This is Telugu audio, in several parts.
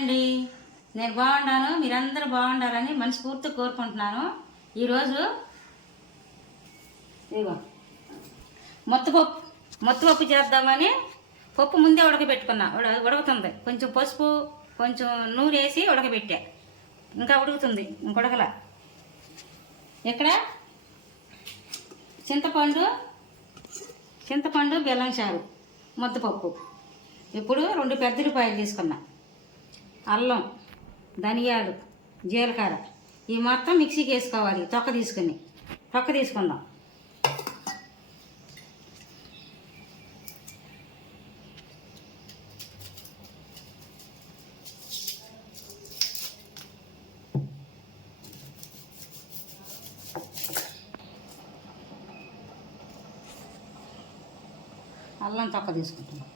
అండి, నేను బాగున్నాను. మీరందరూ బాగుండాలని మనస్ఫూర్తిగా కోరుకుంటున్నాను. ఈరోజు ఇదిగో మొత్తపప్పు చేద్దామని పప్పు ముందే ఉడకబెట్టుకున్నా. ఉడుకుతుంది. కొంచెం పసుపు, కొంచెం నూనె వేసి ఉడకబెట్టా. ఇంకా ఉడుకుతుంది, ఇంకొడకల. ఇక్కడ చింతపండు బెల్లం చారు, ముద్దపప్పు. ఇప్పుడు 2 పెద్ద ఉల్లిపాయలు తీసుకున్నా, అల్లం, ధనియాలు, జీలకర్ర ఈ మొత్తం మిక్సీకి వేసుకోవాలి. తొక్క తీసుకుందాం. అల్లం తొక్క తీసుకుంటాం.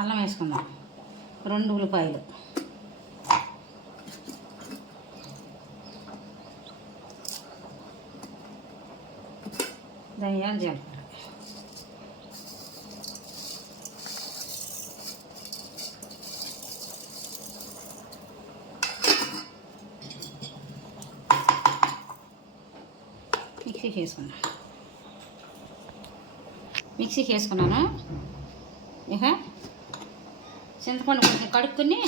అల్లం వేసుకుందాం. 2 ఉల్లిపాయలు, ధనియాలు, జీలకర్ర. మిక్సీకి వేసుకున్నాను. ఇక చింతపండు కొంచెం కడుక్కుని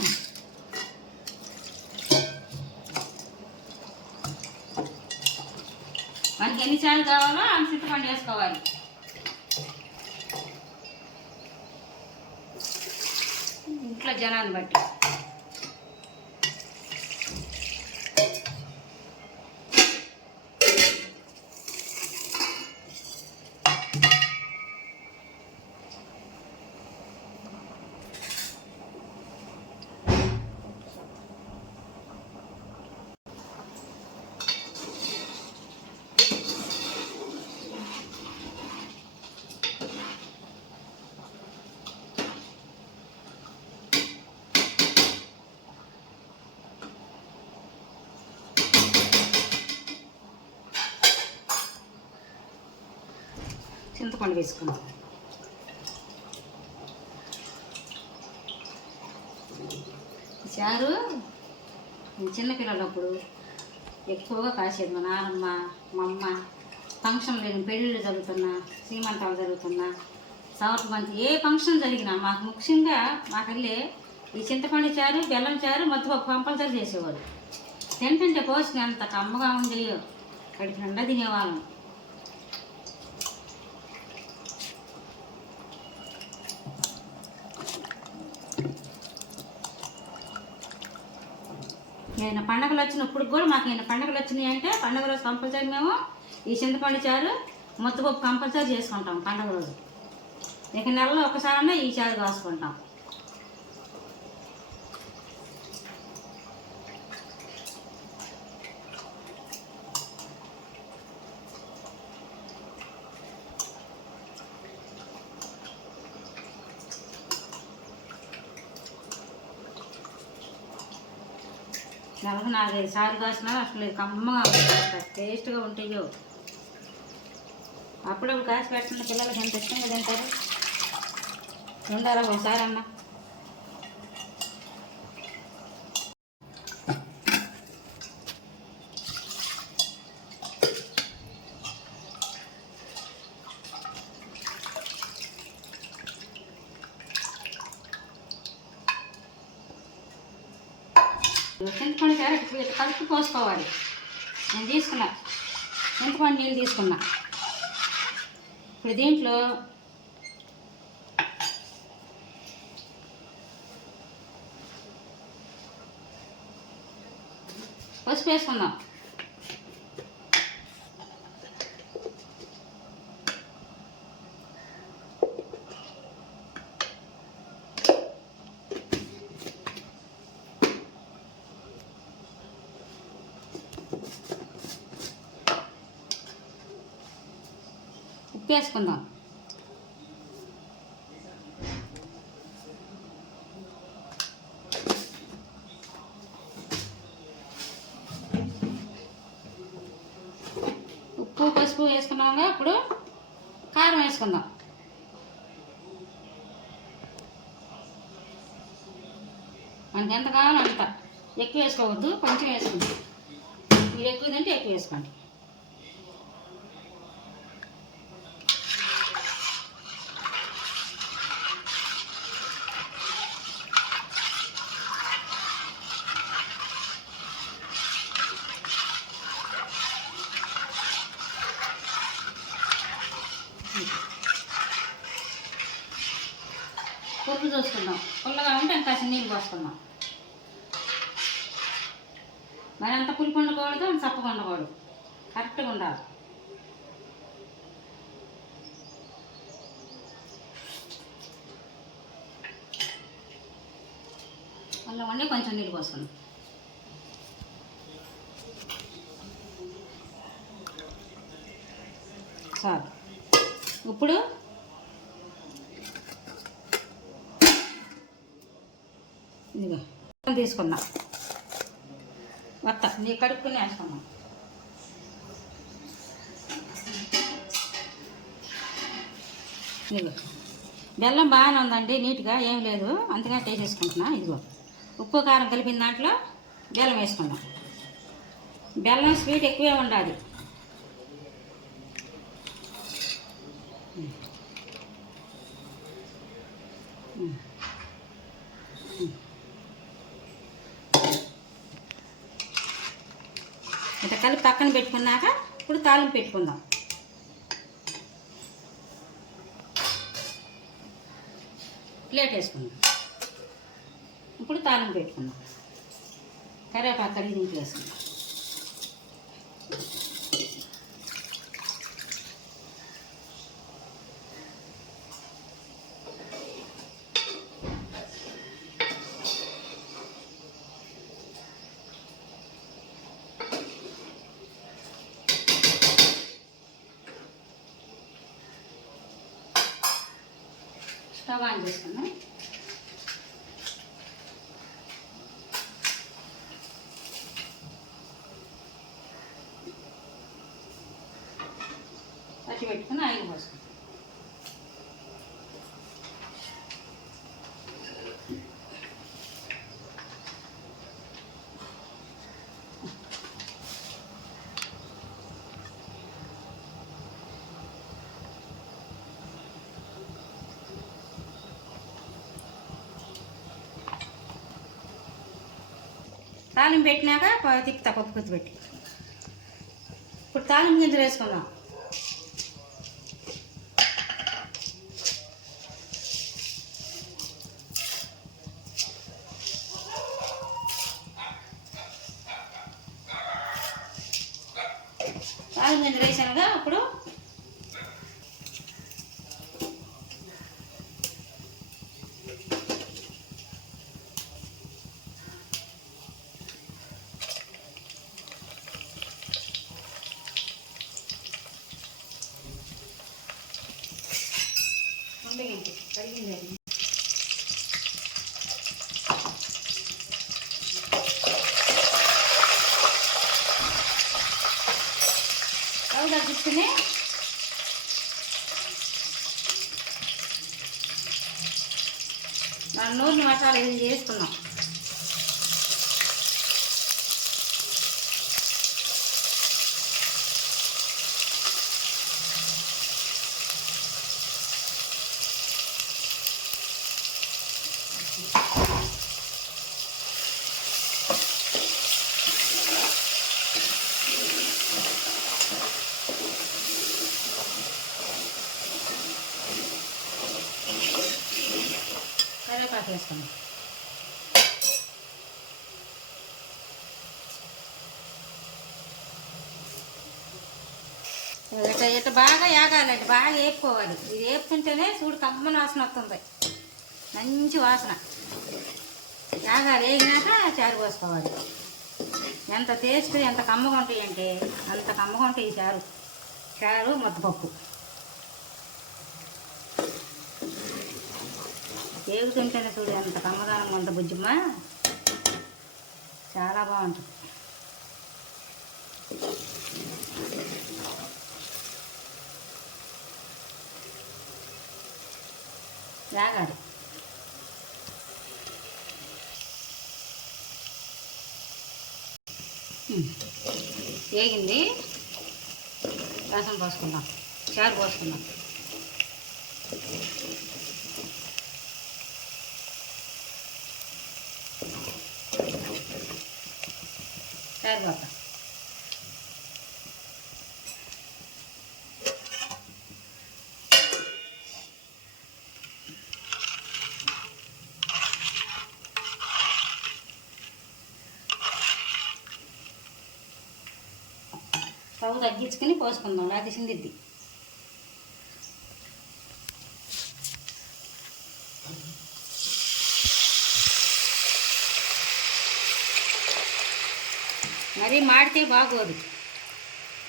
మనకి ఎన్ని చాలు కావాలో అంత చింతపండు వేసుకోవాలి. ఇంట్లో జనాన్ని బట్టి. చింతపండు వేసుకుందాం. చారు చిన్నపిల్లలప్పుడు ఎక్కువగా కాసేది. మా నాన్నమ్మ, మా అమ్మ ఫంక్షన్ లేని పెళ్ళిళ్ళు జరుగుతున్నా, సీమంతాలు జరుగుతున్నా, సవర్త మంచి ఏ ఫంక్షన్ జరిగినా మాకు ముఖ్యంగా మాకెళ్ళి ఈ చింతపండు చారు, బెల్లం చారు, ముద్దపప్పు కంపల్సరీ చేసేవారు. తింటుంటే పోసుకుని ఎంత కమ్మగా ఉండేయో, కడికి నిండా తినేవాళ్ళం. ఏమైనా పండుగలు వచ్చినప్పుడు కూడా మాకు ఏమైనా పండుగలు వచ్చినాయి అంటే పండుగ రోజు కంపల్సరీ మేము ఈ చింతపండు చారు, ముద్దపప్పు కంపల్సరీ చేసుకుంటాం పండుగ రోజు. ఇక నెలలో ఒకసారన్నా ఈ చారు కాసుకుంటాం. నెలకు 4-5 సార్లు కాసినా అసలు కమ్మగా ఉంటాయి, టేస్ట్గా ఉంటాయో. అప్పుడప్పుడు కాసి పెట్టిన పిల్లలకి ఎంత ఇష్టంగా తింటారు. ఉండారా ఒకసారి అన్న. చింతపండు చారు ఇట్లా కలుపు పోసుకోవాలి. నేను తీసుకున్నా చింతపండు నీళ్ళు తీసుకున్నా. ఇప్పుడు దీంట్లో పసుపు వేసుకుందాం. ఉప్పు వేసుకుందాం. ఉప్పు పసుపు వేసుకున్నాక ఇప్పుడు కారం వేసుకుందాం. మనకి ఎంత కావాలో అంత, ఎక్కువ వేసుకోవద్దు, కొంచెం వేసుకోండి. మీరు ఎక్కువ తింటే ఎక్కువ వేసుకోండి. ఉప్పు చూసుకుందాం. పుల్లగా ఉంటే ఇంకా నీళ్ళు పోసుకుందాం. మరి అంత పులుపు ఉండకూడదు, అంత చప్పగా ఉండకూడదు, కరెక్ట్గా ఉండాలి. పుల్లగా ఉండి కొంచెం నీళ్ళు పోసుకుందాం. చాలు. ఇప్పుడు ఇదిగో తీసుకుందాం. నీ కడుక్కుని వేసుకున్నాం. ఇదిగో బెల్లం బాగానే ఉందండి, నీట్గా ఏం లేదు, అందుకని వేసేసుకుంటున్నా. ఇదిగో ఉప్పు కారం కలిపిన దాంట్లో బెల్లం వేసుకుందాం. బెల్లం స్వీట్ ఎక్కువే ఉండాలి. ఇట్లా కలిపి పక్కన పెట్టుకున్నాక ఇప్పుడు తాలింపు పెట్టుకుందాం. ప్లేట్ వేసుకుందాం. ఇప్పుడు తాలింపు పెట్టుకుందాం. కరివేపాకు కడిగి దీంట్లో వేసుకుందాం. స్టవ్ ఆన్ చేసుకున్నాం. పచ్చి పెట్టుకుని ఆయిల్ పోసుకుంటాం. తాలింపు పెట్టినాక తిప్పుతా, పప్పు కొద్ది పెట్టి. ఇప్పుడు తాలింపు గింజలు వేసుకుందాం. తాలింపు గింజలు వేసానుగా ఇప్పుడు కరిగిందండి. స్టవ్ తగ్గించుకుని మన నూనె మసాలా ఇది చేసుకున్నాం. కరివేపాకు వేసుకున్నాం. ఇట్లా బాగా ఏగాలండి, బాగా వేపుకోవాలి. ఇది వేపుతుంటేనే చూడు కమ్మని వాసన వస్తుంది, మంచి వాసన. ఏగాలి, వేగినాక చారు పోసుకోవాలి. ఎంత టేస్ట్, ఎంత కమ్మగా ఉంటాయి అంటే అంత కమ్మగా ఉంటాయి ఈ చారు ముద్దపప్పు. ఏగుతుంటేనే చూడు ఎంత కమ్మగానం ఉంద బుజ్జమ్మ, చాలా బాగుంటుంది. వేగాలి. వేగింది, రసం పోసుకుందాం, చారు పోసుకుందాం. చారు పోతా. స్టవ్ తగ్గించుకొని పోసుకుందాం, అది సిందిద్ది. మరీ మాడితే బాగోదు,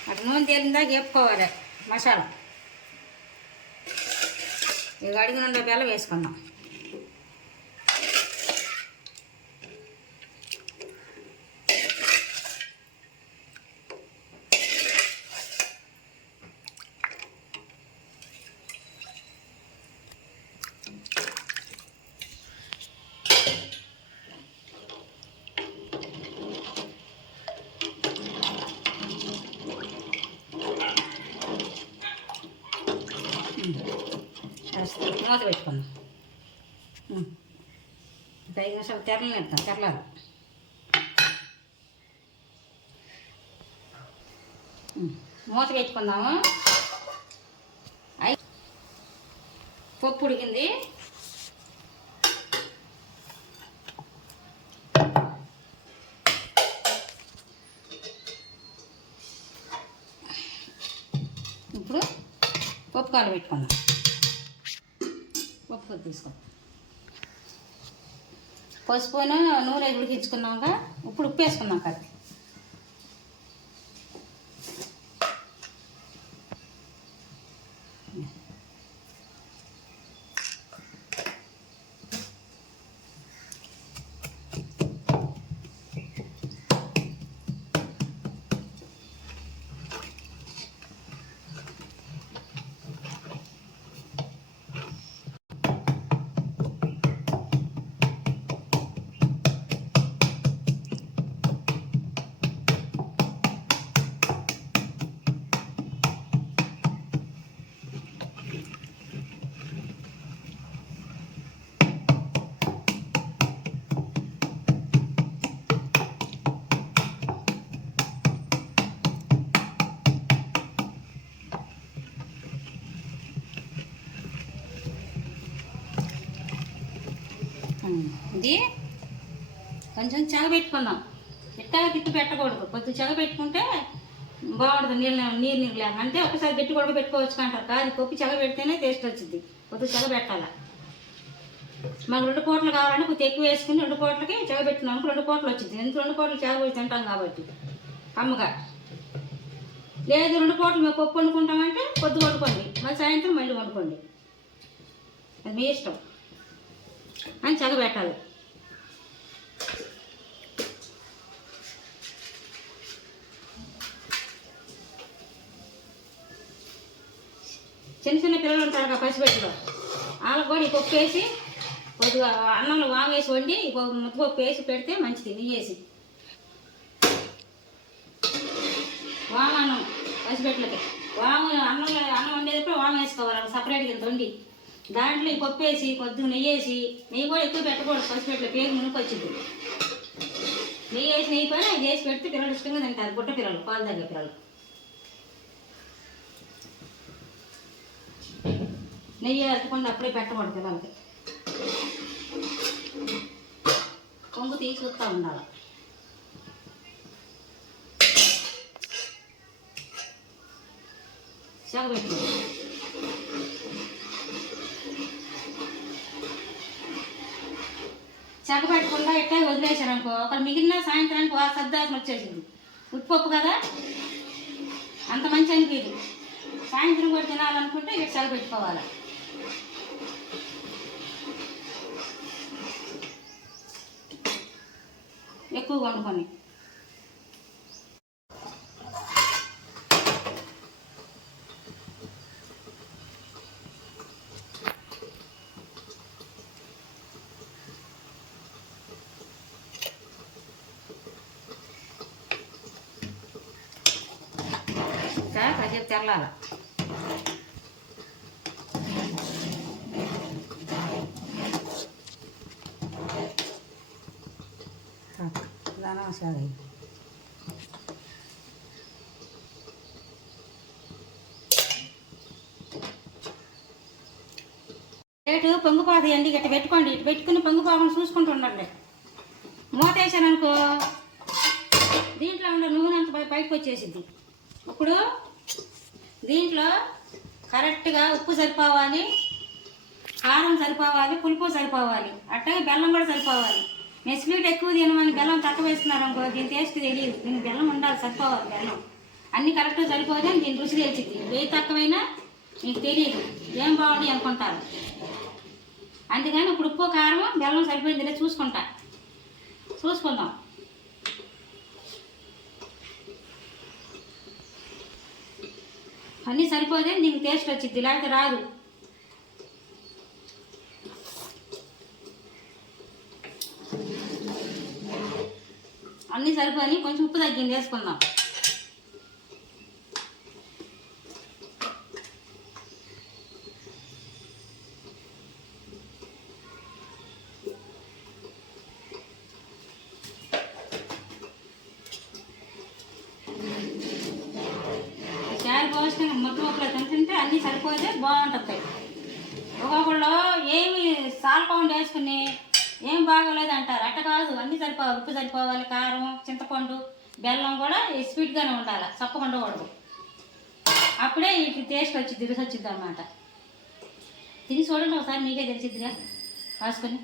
అటు నూనె తేలిందా వేపుకోవాలి మసాలా. ఇక అడిగిన బెల్లం వేసుకుందాం. మూత పెట్టుకుందాం. 5 నిమిషాలు తెరలేద్దాం, తెరలాలి. మూత పెట్టుకుందాము. పప్పు ఉడికింది. ఇప్పుడు పప్పు కాలు పెట్టుకుందాం. పప్పు తీసుకో. పసుపును నూనె ఉడికించుకున్నాక ఇప్పుడు ఉప్పు వేసుకుందాం కదా. ఇది కొంచెం చెగబెట్టుకుందాం. ఎట్టాగా తిప్పి పెట్టకూడదు, కొద్దిగా చెగబెట్టుకుంటే బాగుంటుంది. నీరు లేక అంటే ఒకసారి గట్టి కూడా పెట్టుకోవచ్చు అంటారు. కాదు, పప్పు చెగబెడితేనే టేస్ట్ వచ్చింది. కొద్దిగా చెగబెట్టాలి. మాకు 2 పూటలు కావాలంటే కొద్దిగా ఎక్కువ వేసుకుని 2 పూటలకి చెగబెట్టుకున్నాం. 2 పూటలు వచ్చింది. ఎందుకు 2 పూటలు చెగబెట్టి తింటాం కాబట్టి అమ్మగా. లేదు 2 పూటలు మేము పప్పు వండుకుంటామంటే పొద్దు వండుకోండి, మళ్ళీ సాయంత్రం మళ్ళీ వండుకోండి, అది మీ ఇష్టం. అని చెగబెట్టాలి. చిన్న చిన్న పిల్లలు ఉంటారు కదా పసిపెట్టులో, వాళ్ళకి కూడా ఈ పప్పు వేసి కొద్దిగా అన్నంలో వామేసి వండి ముద్దపప్పు వేసి పెడితే మంచిది. నెయ్యేసి వామన్నం పసిపెట్లకి అన్నం వండేటప్పుడు వామ వేసుకోవాలి సపరేట్గా ఇంత వండి. దాంట్లో ఈ పప్పు వేసి కొద్దిగా నెయ్యేసి, నెయ్యి కూడా ఎక్కువ పెట్టకూడదు పసిపెట్లో, పేరు మునుకొచ్చింది. నెయ్యి వేసి నెయ్యి పైన ఇది వేసి పెడితే పిల్లలు ఇష్టంగా తింటారు. బుట్ట పిల్లలు, పాలు తగ్గే పిల్లలు. నెయ్యి అరచకుండా అప్పుడే పెట్టకూడదు పిల్లలకి. కొంగు తీసి చూస్తూ ఉండాలి. చెగబెట్టి చెగబెట్టకుండా ఇట్లా వదిలేసారనుకో, ఒక మిగిలిన సాయంత్రానికి సద్దాసం వచ్చేసింది. ఉప్పుపప్పు కదా, అంత మంచి అనిపించదు. సాయంత్రం కూడా తినాలనుకుంటే ఇక చెగబెట్టుకోవాలి. ఎక్కువగా వండుకొని. ఇంకా కాసేపు తెల్లాలి. దానా సాగు రేటు పొంగిపోతాయండి. గట్టి పెట్టుకోండి. ఇటు పెట్టుకుని పొంగిపోకుండా చూసుకుంటూ ఉండండి. మూత వేసాను అనుకో, దీంట్లో ఉండే నూనె అంత బయటకు వచ్చేసిద్ది. ఇప్పుడు దీంట్లో కరెక్ట్గా ఉప్పు సరిపోవాలి, కారం సరిపోవాలి, పులుపు సరిపోవాలి, అట్లాగే బెల్లం కూడా సరిపోవాలి. నేను స్వీట్ ఎక్కువ తినమని బెల్లం తక్కువ వేస్తున్నారు అనుకో, దీని టేస్ట్ తెలియదు. దీనికి బెల్లం ఉండాలి, సరిపోవాలి బెల్లం. అన్నీ కరెక్ట్గా సరిపోతే దీని రుచి తెలిసింది. వెయ్యి తక్కువైనా మీకు తెలియదు, ఏం బాగుంది అనుకుంటారు. అందుకని ఇప్పుడు ఉప్పు కారం బెల్లం సరిపోయిందిలే చూసుకుందాం. అన్నీ సరిపోతే నీకు టేస్ట్ వచ్చింది, లేకపోతే రాదు. అన్నీ సరిపోయి కొంచెం ఉప్పు తగ్గింది వేసుకుందాం. చారు పోసిన ముక్కలు తింటుంటే అన్నీ సరిపోతే బాగుంటుంది. ఒక్కొక్కళ్ళు ఏమి సాల్పౌండ్ వేసుకుని ఏం బాగోలేదు అంటారు. అట్ట కాదు, అన్నీ సరిపోవాలి. ఉప్పు సరిపోవాలి, కారం, చింతపండు, బెల్లం కూడా స్వీట్గానే ఉండాలి, చప్పకుండా ఉండదు. అప్పుడే వీటి టేస్ట్ వచ్చింది, రుచి వచ్చింది అన్నమాట. తిని చూడండి ఒకసారి, మీకే తెలిసిద్దిగా కాసుకొని.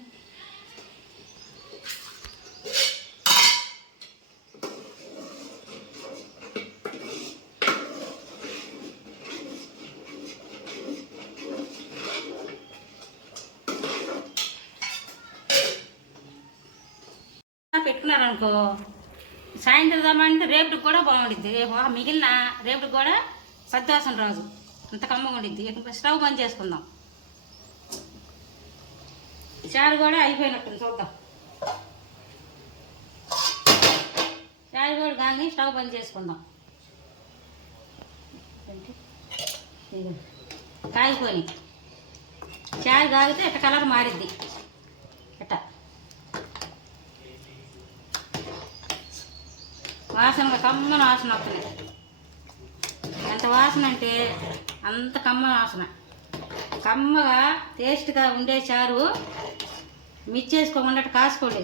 పెట్టుకున్నారనుకో, సాయంత్రం దామంటే రేపటికి కూడా బాగుండిద్ది. మిగిలిన రేపటికి కూడా సద్వాసన రాజు, అంత కమ్మగా ఉండిద్ది. స్టవ్ బంద్ చేసుకుందాం. చారు కూడా అయిపోయినట్టుంది, చూద్దాం. చారు కూడా కానీ స్టవ్ బంద్ చేసుకుందాం. కాగిపోయి చారు కాగితే ఇట్ట కలర్ మారిద్ది. ఇట్ట వాసనగా కమ్మన వాసన వస్తుంది. ఎంత వాసన అంటే అంత కమ్మన వాసన. కమ్మగా టేస్ట్గా ఉండే చారు మిచ్చేసుకోకుండా కాసుకోండి.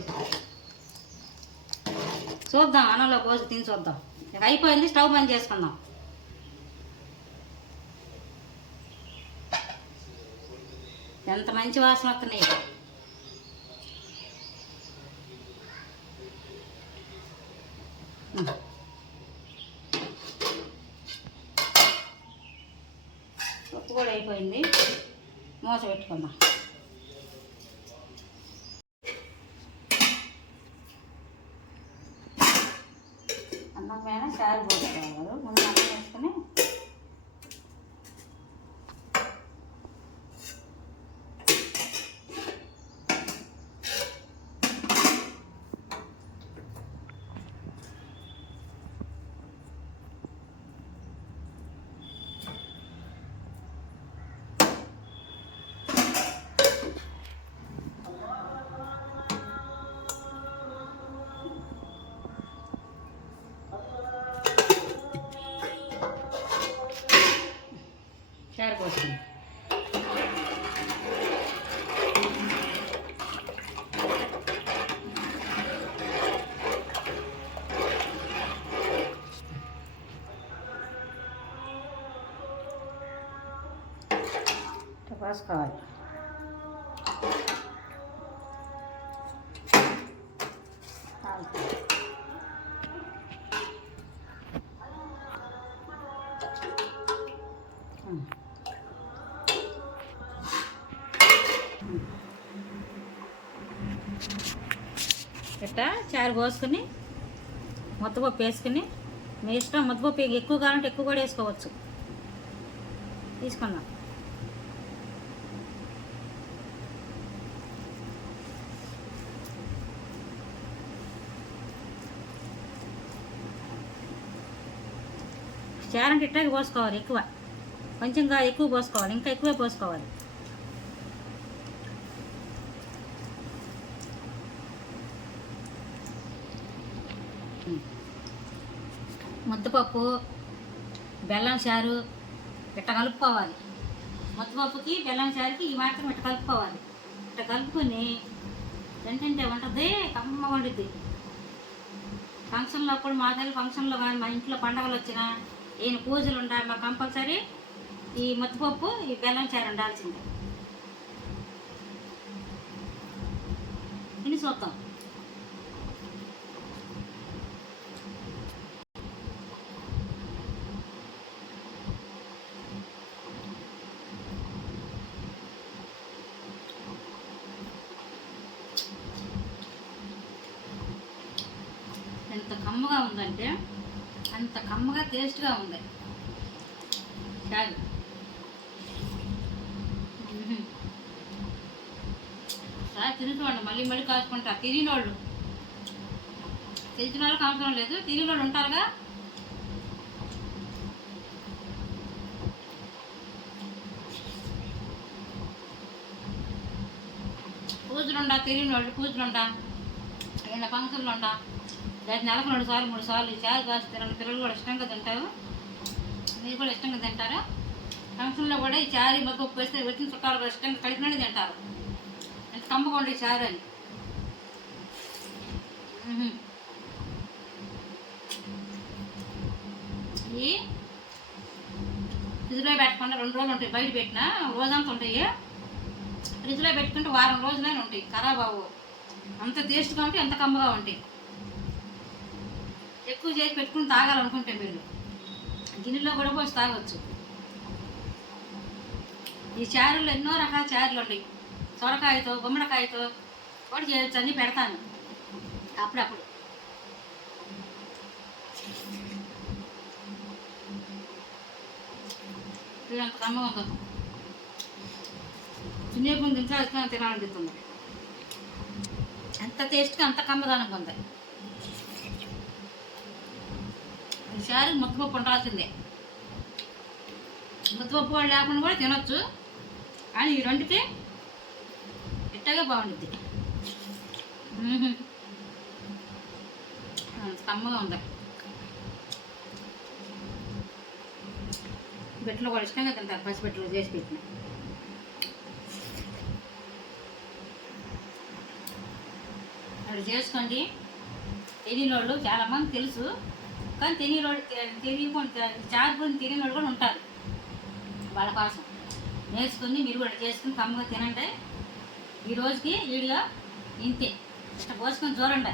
చూద్దాం, అన్నంలో పోసి తిని చూద్దాం. ఇక అయిపోయింది, స్టవ్ బంద్ చేసుకుందాం. ఎంత మంచి వాసన వస్తున్నాయి. ఉప్పు కూడా అయిపోయింది, మూత పెట్టుకుందాం. అన్నం పైన చారు పోసుకోవాలి. ముందు అన్నం వేసుకొని చారు పోసుకుందాం. పోసుకోవాలి. ఇట్ట చారు పోసుకొని ముద్దపప్పు వేసుకుని మీ ఇష్టం. ముద్దపప్పు ఎక్కువ కావాలంటే ఎక్కువ కూడా వేసుకోవచ్చు. తీసుకుందాం. చారు అంటే ఇట్టాకి పోసుకోవాలి, ఎక్కువ కొంచెంగా ఎక్కువ పోసుకోవాలి, ఇంకా ఎక్కువే పోసుకోవాలి. ముద్దపప్పు బెల్లం చారు ఇట్ట కలుపుకోవాలి. ముద్దపప్పుకి బెల్లం చారుకి ఈ మాత్రం ఇట్ట కలుపుకోవాలి. ఇట్ట కలుపుకొని తింటుంటే ఉంటుంది, కమ్మగా వండుద్ది. ఫంక్షన్లో అప్పుడు మా తల్లి ఫంక్షన్లో కానీ మా ఇంట్లో పండగలు వచ్చినా ఈయన పూజలు ఉండాలి, మాకు కంపల్సరీ ఈ ముద్దపప్పు ఈ బెల్లం చారు ఉండాల్సిందే. తిని చూద్దాం. ఎంత కమ్మగా ఉందంటే అంత కమ్మగా టేస్ట్గా ఉంది చాలు. చాలా తిరుగుతుండ మళ్ళీ మళ్ళీ కాసుకుంటా. తిరిగిన వాళ్ళు తెలిసిన వాళ్ళకి అవసరం లేదు, తిరిగిన వాళ్ళు ఉంటారుగా. పూజలుండా తిరిగిన వాళ్ళు, పూజలుండా ఏదైనా ఫంక్షన్లు ఉండా లేదా నెలకు 2 సార్లు 3 సార్లు ఈ చారు కాసి తినండి. పిల్లలు కూడా ఇష్టంగా తింటారు, మీరు కూడా ఇష్టంగా తింటారు. ఫంక్షన్లో కూడా ఈ చారు ముద్దపప్పు వేస్తే వచ్చిన చుట్టాలు కూడా ఇష్టంగా కలిపినట్టు తింటారు. ఎంత కమ్మగా ఉండే చారు అని. ఇవి ఫ్రిడ్జ్లో పెట్టకుండా 2 రోజులు ఉంటాయి. బయట పెట్టినా రోజంతా ఉంటాయి. ఫ్రిడ్జ్లో పెట్టుకుంటే వారం రోజులైనా ఉంటాయి, ఖరాబ్ అవ్వవు. అంత టేస్ట్గా ఉంటాయి, ఎంత కమ్మగా ఉంటాయి. ఎక్కువ చేసి పెట్టుకుని తాగాలనుకుంటే మీరు గిన్నెలో కూడా పోసి తాగొచ్చు. ఈ చారులు ఎన్నో రకాల చారులు ఉంటాయి. సొరకాయతో గుమ్మడికాయతో కూడా చేయొచ్చు, అన్నీ పెడతాను అప్పుడప్పుడు. ఇది అంత కమ్మగా ఉందో తినేపుంది, ఇంకా ఇష్టంగా తినాలనిపిస్తుంది. ఎంత టేస్ట్గా అంత కమ్మదానంగా ఉంది. ఈసారి ముద్దపప్పు ఉండాల్సిందే. ముద్దపప్పు వాళ్ళు లేకుండా కూడా తినొచ్చు, కానీ ఈ రెండుకి ఇట్టగా బాగుంటుంది. కమ్మగా ఉంది. బిడ్డలు కూడా ఇష్టంగా తింటారు, పసిబిడ్డలు చేసి పెట్టిన. అది చేసుకోండి. తెలియని వాళ్ళు చాలామంది తెలుసు, కానీ తెలియకుండా చారు గురించి తెలియని వాళ్ళు కూడా ఉంటారు. వాళ్ళ కోసం నేర్చుకుని మీరు కూడా చేసుకుని కమ్మగా తినండి. ఈ రోజుకి వీడియో ఇంతే. ఇట్లా పోసుకొని చూడండి.